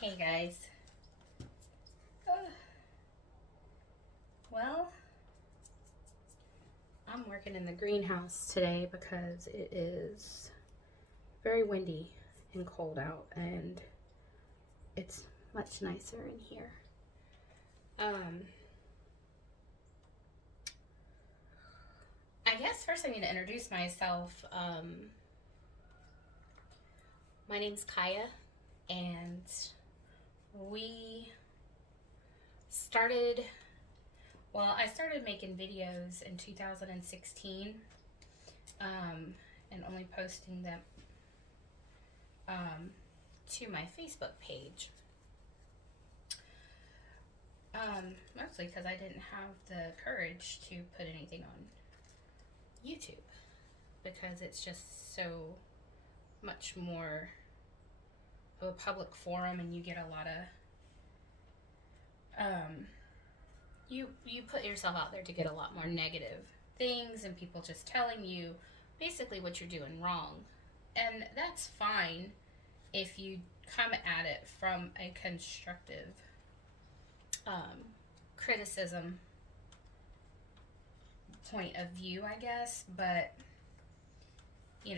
Hey guys. Uh, well, I'm working in the greenhouse today because it is very windy and cold out, and it's much nicer in here. Um, I guess first I need to introduce myself. My name's Kaya, and we started. Well, I started making videos in 2016, and only posting them um, to my Facebook page. Mostly because I didn't have the courage to put anything on YouTube because it's just so much more of a public forum, and you get a lot of you put yourself out there to get a lot more negative things and people just telling you basically what you're doing wrong, and that's fine if you come at it from a constructive criticism point of view, I guess. But you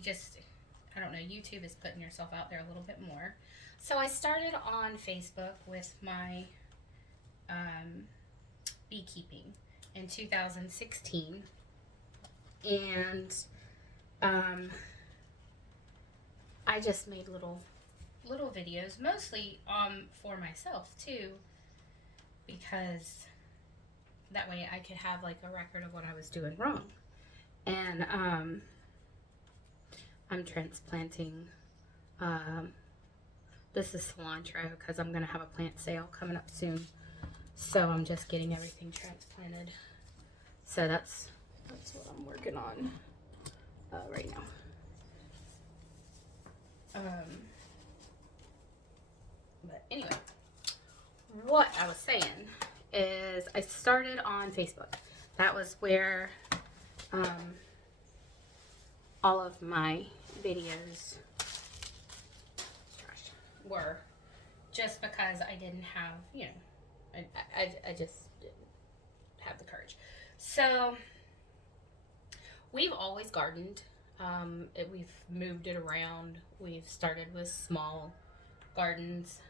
just, I don't know, YouTube is putting yourself out there a little bit more. So I started on Facebook with my beekeeping in 2016, and I just made little videos, mostly for myself too, because that way I could have like a record of what I was doing wrong. And I'm transplanting. This is cilantro because I'm gonna have a plant sale coming up soon. So I'm just getting everything transplanted. So that's what I'm working on right now. But anyway, what I was saying is I started on Facebook. That was where all of my videos were, just because I didn't have, I just didn't have the courage. So we've always gardened. We've moved it around. We've started with small gardens,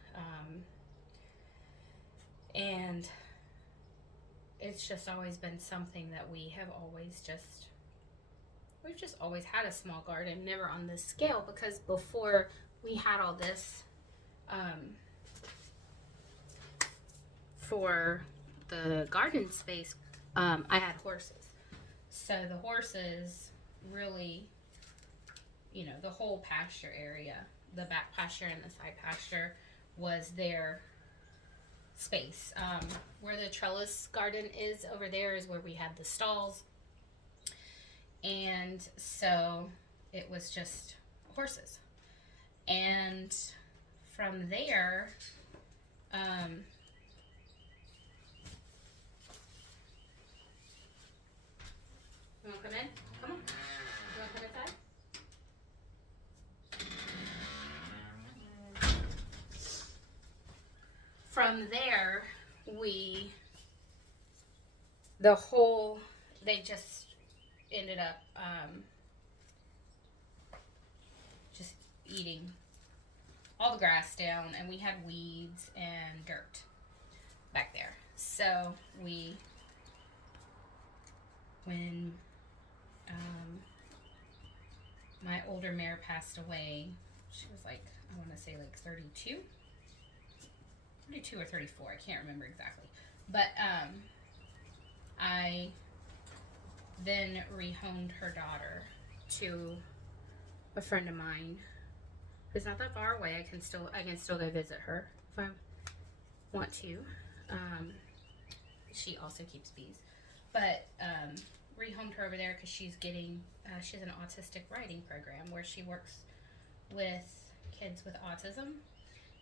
and it's just always been something that we've just always had a small garden, never on this scale, because before we had all this, for the garden space, I had horses. So the horses really, the whole pasture area, the back pasture and the side pasture, was their space. Where the trellis garden is over there is where we had the stalls. And so it was just horses. And from there, you want to come in? Come on. You want to come inside? From there, they just ended up just eating all the grass down, and we had weeds and dirt back there. So when my older mare passed away, she was like, I want to say like 32 or 34, I can't remember exactly. But I then rehomed her daughter to a friend of mine who's not that far away. I can still go visit her if I want to. She also keeps bees, but rehomed her over there because she's getting she's an autistic writing program where she works with kids with autism,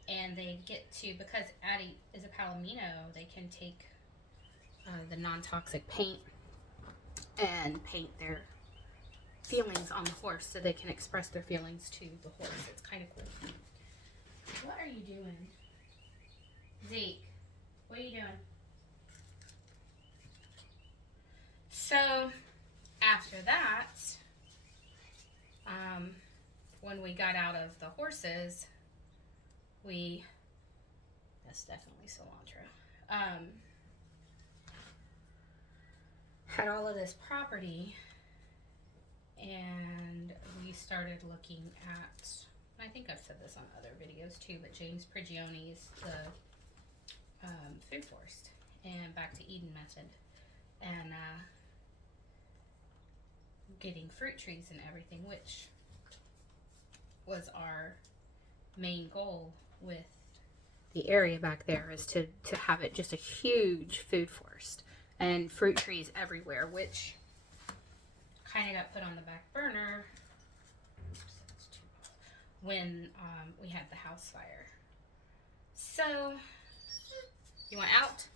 and they get to, because Addie is a Palomino, they can take the non-toxic paint and paint their feelings on the horse so they can express their feelings to the horse. It's kind of cool. What are you doing? Zeke, what are you doing? So, after that, when we got out of the horses, that's definitely cilantro, had all of this property, and we started looking at, I think I've said this on other videos too, but James Prigione's the food forest and Back to Eden method, and getting fruit trees and everything, which was our main goal with the area back there, is to have it just a huge food forest and fruit trees everywhere, which kind of got put on the back burner when we had the house fire. So, you want out?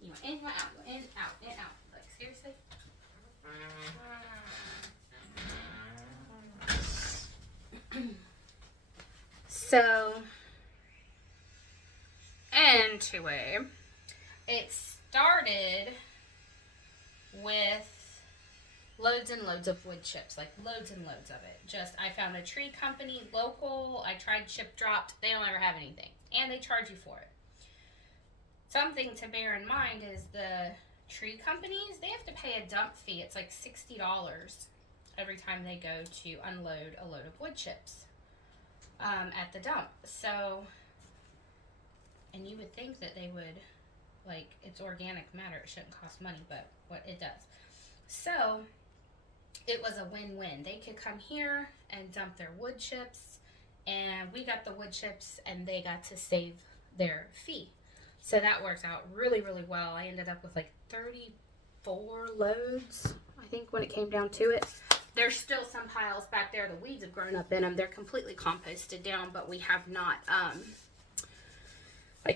You want in, you want out, you want in, out. Like, seriously? So, anyway, it started with loads and loads of wood chips, like loads and loads of it. Just, I found a tree company, local, I tried Chip Dropped, they don't ever have anything, and they charge you for it. Something to bear in mind is the tree companies, they have to pay a dump fee. It's like $60 every time they go to unload a load of wood chips at the dump. So, and you would think that they would, like, it's organic matter, it shouldn't cost money, but what it does. So, it was a win-win. They could come here and dump their wood chips, and we got the wood chips, and they got to save their fee. So that worked out really, really well. I ended up with like 34 loads, I think, when it came down to it. There's still some piles back there. The weeds have grown up in them. They're completely composted down, but we have not,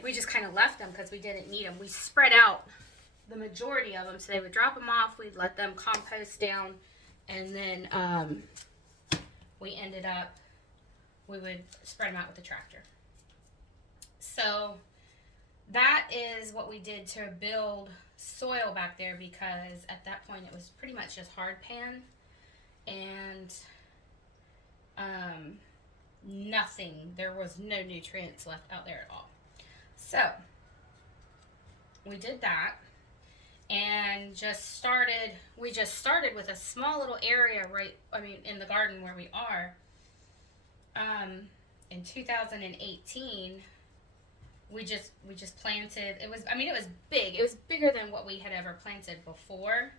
we just kind of left them because we didn't need them. We spread out the majority of them, so they would drop them off. We'd let them compost down, and then we would spread them out with the tractor. So that is what we did to build soil back there, because at that point it was pretty much just hard pan and nothing. There was no nutrients left out there at all. So we did that and we just started with a small little area in the garden where we are. In 2018, we just planted. It was big. It was bigger than what we had ever planted before.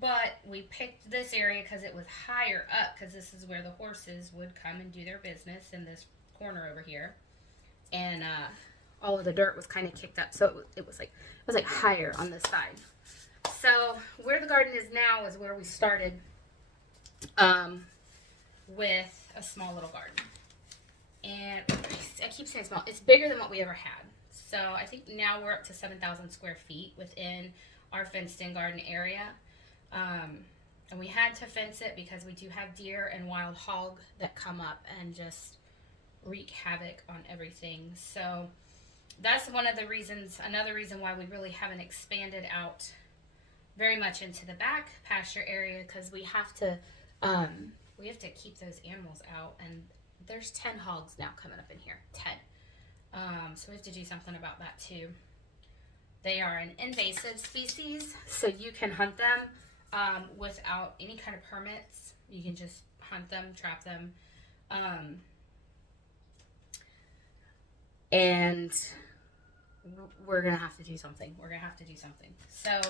But we picked this area because it was higher up, because this is where the horses would come and do their business, in this corner over here. And all of the dirt was kind of kicked up, so it was like higher on this side. So where the garden is now is where we started, with a small little garden. And I keep saying small. It's bigger than what we ever had. So I think now we're up to 7,000 square feet within our fenced-in garden area. And we had to fence it because we do have deer and wild hog that come up and just wreak havoc on everything. So that's another reason why we really haven't expanded out very much into the back pasture area, because we have to keep those animals out. And there's 10 hogs now coming up in here. 10. So we have to do something about that too. They are an invasive species, so you can hunt them without any kind of permits. You can just hunt them, trap them. And we're going to have to do something. So,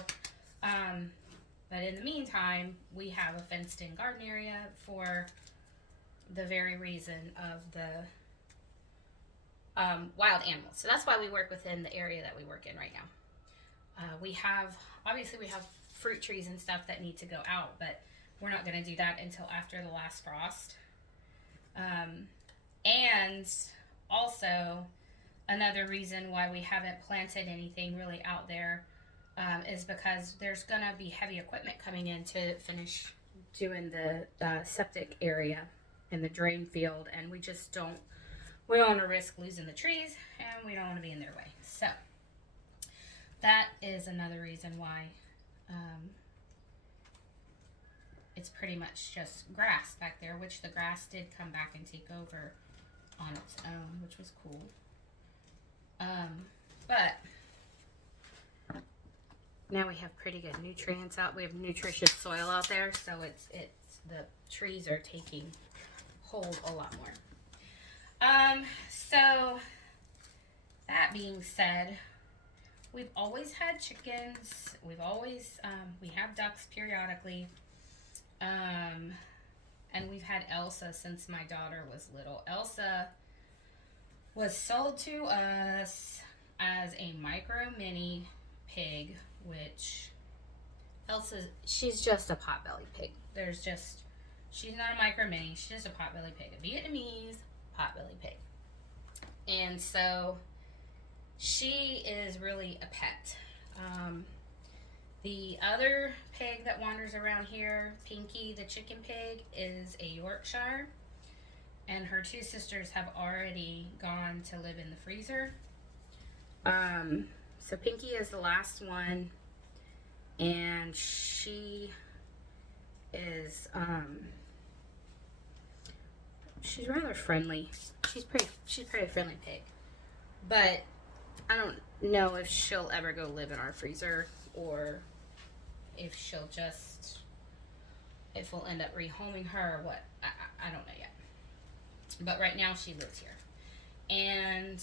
but in the meantime, we have a fenced-in garden area for the very reason of the wild animals. So that's why we work within the area that we work in right now. We have fruit trees and stuff that need to go out, but we're not going to do that until after the last frost. And also, another reason why we haven't planted anything really out there is because there's going to be heavy equipment coming in to finish doing the septic area in the drain field, and we just don't we don't want to risk losing the trees, and we don't want to be in their way. So that is another reason why it's pretty much just grass back there, which the grass did come back and take over on its own, which was cool. But now we have pretty good nutrients out. We have nutritious soil out there, so it's the trees are taking hold a lot more. So that being said, we've always had chickens. We've always we have ducks periodically. And we've had Elsa since my daughter was little. Elsa was sold to us as a micro mini pig, which Elsa, she's just a potbelly pig. She's not a micro mini, she's just a potbelly pig. A Vietnamese potbelly pig. And so she is really a pet. The other pig that wanders around here, Pinky the chicken pig, is a Yorkshire, and her two sisters have already gone to live in the freezer. So Pinky is the last one, and she is she's rather friendly. She's pretty friendly pig, but I don't know if she'll ever go live in our freezer, or if we'll end up rehoming her or what. I don't know yet. But right now she lives here. And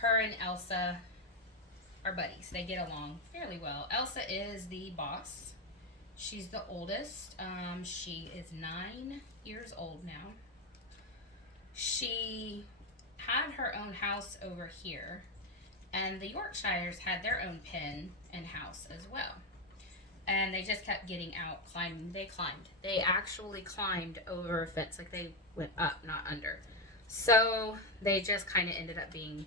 her and Elsa are buddies. They get along fairly well. Elsa is the boss. She's the oldest. She is 9 years old now. She had her own house over here. And the Yorkshires had their own pen and house as well. And they just kept getting out, climbing. They climbed. They actually climbed over a fence. Like, they went up, not under. So they just kind of ended up being,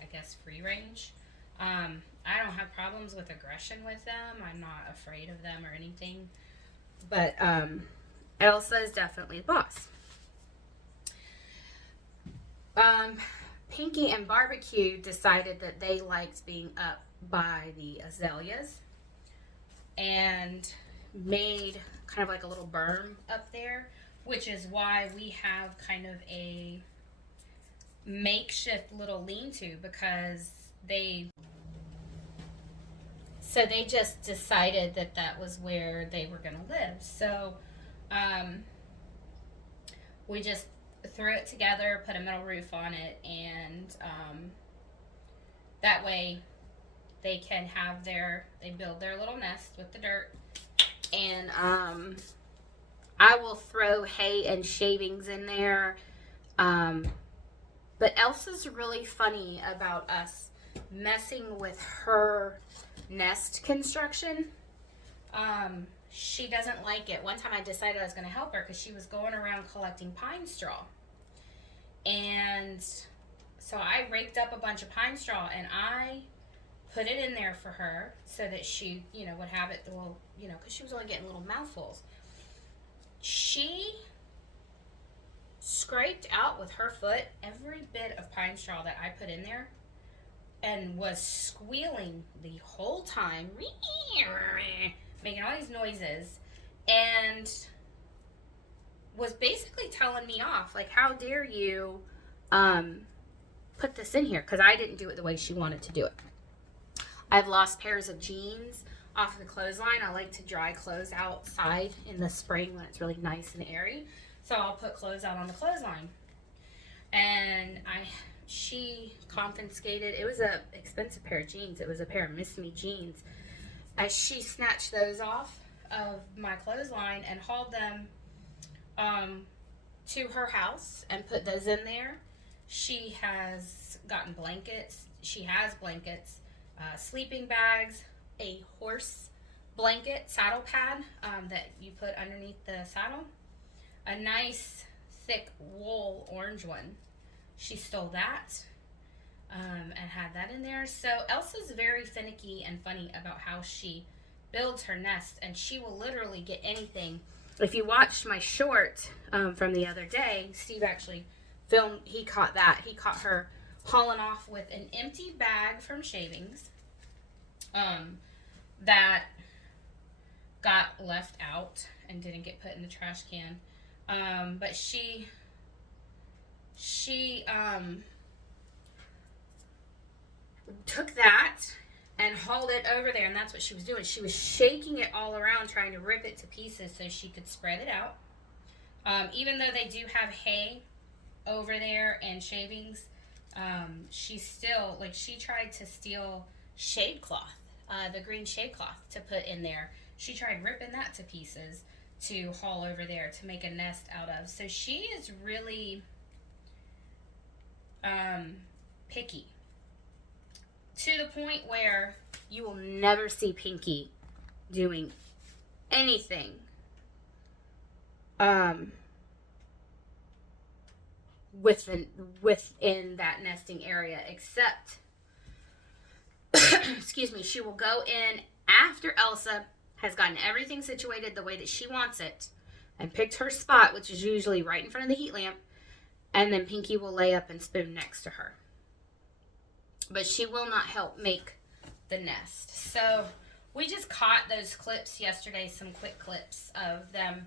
I guess, free range. I don't have problems with aggression with them. I'm not afraid of them or anything. But Elsa is definitely the boss. Pinky and Barbecue decided that they liked being up by the azaleas and made kind of like a little berm up there, which is why we have kind of a makeshift little lean-to, because they just decided that that was where they were going to live. So we just threw it together, put a metal roof on it, and that way they can have they build their little nest with the dirt, and I will throw hay and shavings in there. But Elsa's really funny about us messing with her nest construction. She doesn't like it. One time I decided I was going to help her because she was going around collecting pine straw. And so I raked up a bunch of pine straw and I put it in there for her so that she, would have it, because she was only getting little mouthfuls. She scraped out with her foot every bit of pine straw that I put in there and was squealing the whole time, making all these noises, and was basically telling me off, like, how dare you put this in here, because I didn't do it the way she wanted to do it. I've lost pairs of jeans off the clothesline. I like to dry clothes outside in the spring when it's really nice and airy, so I'll put clothes out on the clothesline. And she confiscated, it was a expensive pair of jeans, it was a pair of Miss Me jeans, as she snatched those off of my clothesline and hauled them to her house and put those in there. She has gotten blankets. She has blankets, sleeping bags, a horse blanket, saddle pad that you put underneath the saddle, a nice thick wool orange one. She stole that and had that in there. So Elsa's very finicky and funny about how she builds her nest, and she will literally get anything. If you watched my short from the other day, Steve actually he caught that. He caught her hauling off with an empty bag from shavings that got left out and didn't get put in the trash can. But she took that and hauled it over there, and that's what she was doing. She was shaking it all around, trying to rip it to pieces so she could spread it out. Even though they do have hay over there and shavings, she still, like, she tried to steal shade cloth, the green shade cloth to put in there. She tried ripping that to pieces to haul over there to make a nest out of. So she is really picky, to the point where you will never see Pinky doing anything within that nesting area, except excuse me, she will go in after Elsa has gotten everything situated the way that she wants it and picked her spot, which is usually right in front of the heat lamp, and then Pinky will lay up and spoon next to her. But she will not help make the nest. So we just caught those clips yesterday, some quick clips of them,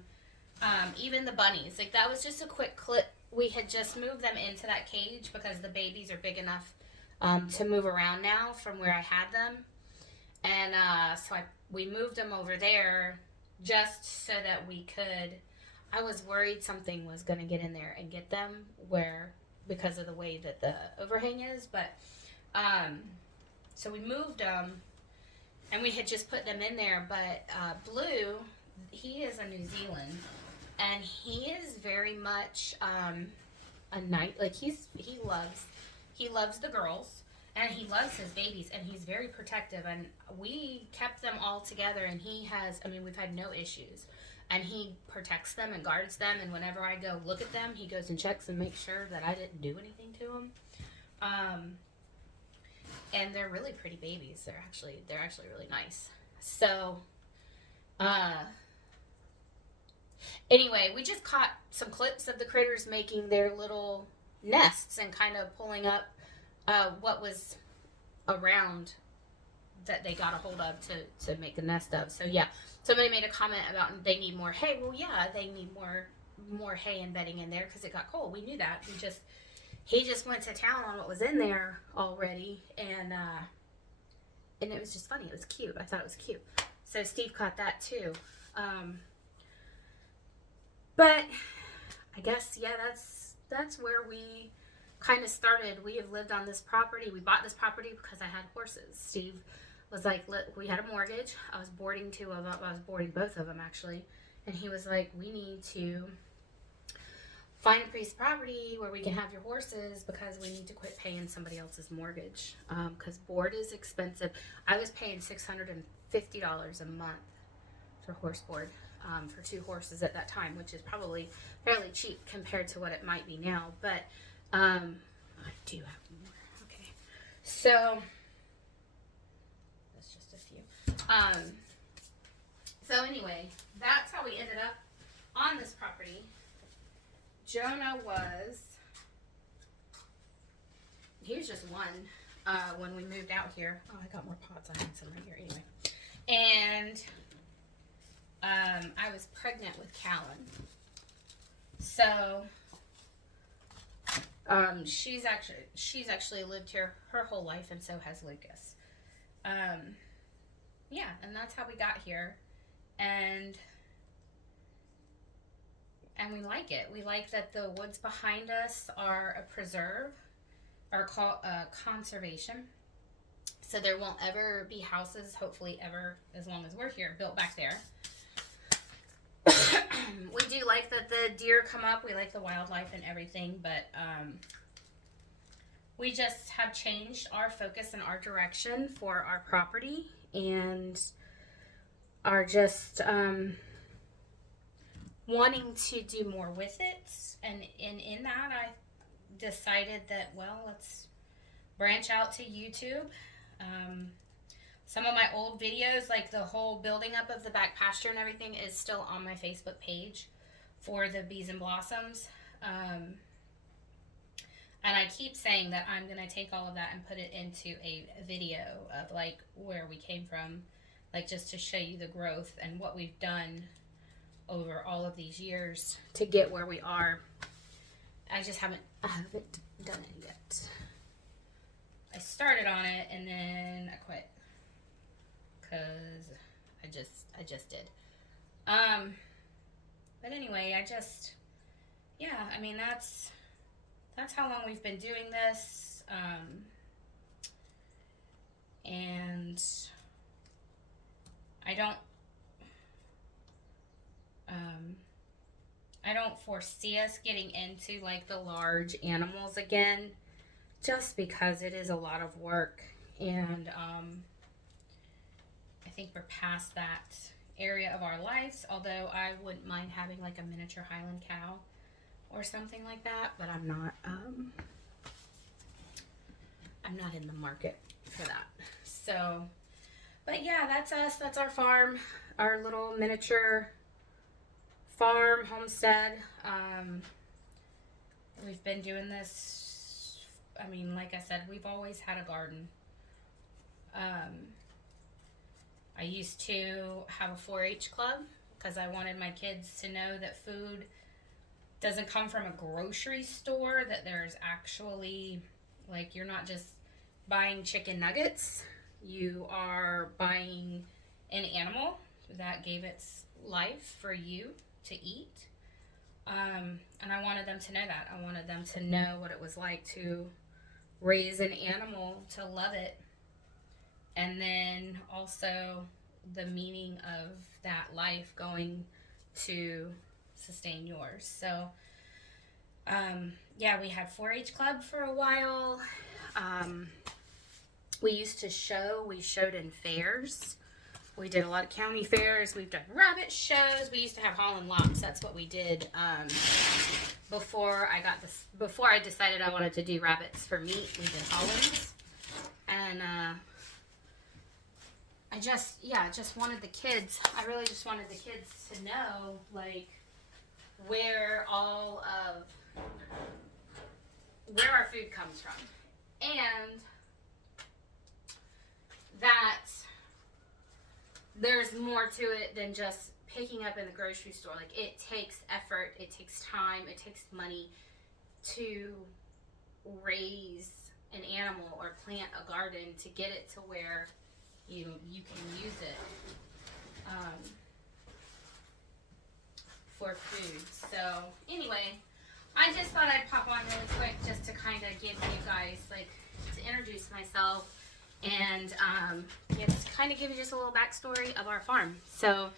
even the bunnies. Like, that was just a quick clip. We had just moved them into that cage because the babies are big enough to move around now from where I had them. And so we moved them over there just so that we could. I was worried something was going to get in there and get them because of the way that the overhang is. But so we moved them, and we had just put them in there. But Blue, he is a New Zealand, and he is very much a night. Like, he loves the girls. And he loves his babies, and he's very protective. And we kept them all together, and we've had no issues. And he protects them and guards them. And whenever I go look at them, he goes and checks and makes sure that I didn't do anything to them. And they're really pretty babies. They're actually really nice. So, anyway, we just caught some clips of the critters making their little nests and kind of pulling up what was around that they got a hold of to make a nest of. So yeah, somebody made a comment about they need more hay. Well, yeah, they need more hay and bedding in there because it got cold. We knew that. He just went to town on what was in there already, and it was just funny. It was cute. I thought it was cute. So Steve caught that too. But I guess, yeah, that's where we kind of started. We have lived on this property. We bought this property because I had horses. Steve was like, we had a mortgage. I was boarding two of them. I was boarding both of them, actually. And he was like, we need to find a piece of property where we can have your horses because we need to quit paying somebody else's mortgage. Because board is expensive. I was paying $650 a month for horse board for two horses at that time, which is probably fairly cheap compared to what it might be now. But I do have more. Okay. So that's just a few. So anyway, that's how we ended up on this property. Jonah he was just one when we moved out here. Oh, I got more pots. I had some right here anyway. And I was pregnant with Callan. So she's actually lived here her whole life, and so has Lucas. Yeah, and that's how we got here, and we like it. We like that the woods behind us are a preserve, or called conservation. So there won't ever be houses, hopefully ever, as long as we're here, built back there. We do like that the deer come up. We like the wildlife and everything, but we just have changed our focus and our direction for our property, and are just wanting to do more with it. And in that, I decided that, well, let's branch out to YouTube. Some of my old videos, like the whole building up of the back pasture and everything, is still on my Facebook page for the Bees and Blossoms. And I keep saying that I'm going to take all of that and put it into a video of like where we came from, like just to show you the growth and what we've done over all of these years to get where we are. I haven't done it yet. I started on it and then I quit because I just did. But anyway, I mean, that's how long we've been doing this. And I don't foresee us getting into like the large animals again, just because it is a lot of work, and I think we're past that area of our lives, although I wouldn't mind having like a miniature Highland cow or something like that, but I'm not in the market for that. So, but yeah, that's us. That's our farm, our little miniature farm homestead. We've been doing this, I mean, like I said, we've always had a garden. I used to have a 4-H club because I wanted my kids to know that food doesn't come from a grocery store, that there's actually, like, you're not just buying chicken nuggets, you are buying an animal that gave its life for you to eat. And I wanted them to know that. I wanted them to know what it was like to raise an animal, to love it, and then also the meaning of that life going to sustain yours. So, yeah, we had 4-H club for a while. We used to we showed in fairs. We did a lot of county fairs. We've done rabbit shows. We used to have Holland Locks. That's what we did before I decided I wanted to do rabbits for meat. We did Hollands. And I just wanted the kids. I really just wanted the kids to know, like, where our food comes from. And that there's more to it than just picking up in the grocery store. Like, it takes effort, it takes time, it takes money to raise an animal or plant a garden to get it to where you can use it for food. So anyway, I just thought I'd pop on really quick just to kind of give you guys, like, to introduce myself and just kind of give you just a little backstory of our farm. So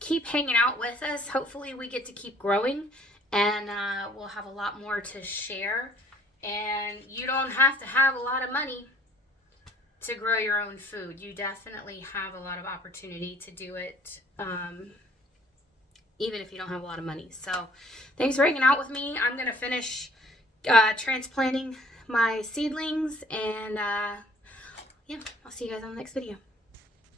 keep hanging out with us. Hopefully we get to keep growing, and we'll have a lot more to share. And you don't have to have a lot of money to grow your own food. You definitely have a lot of opportunity to do it, even if you don't have a lot of money. So thanks for hanging out with me. I'm going to finish transplanting my seedlings, and yeah, I'll see you guys on the next video.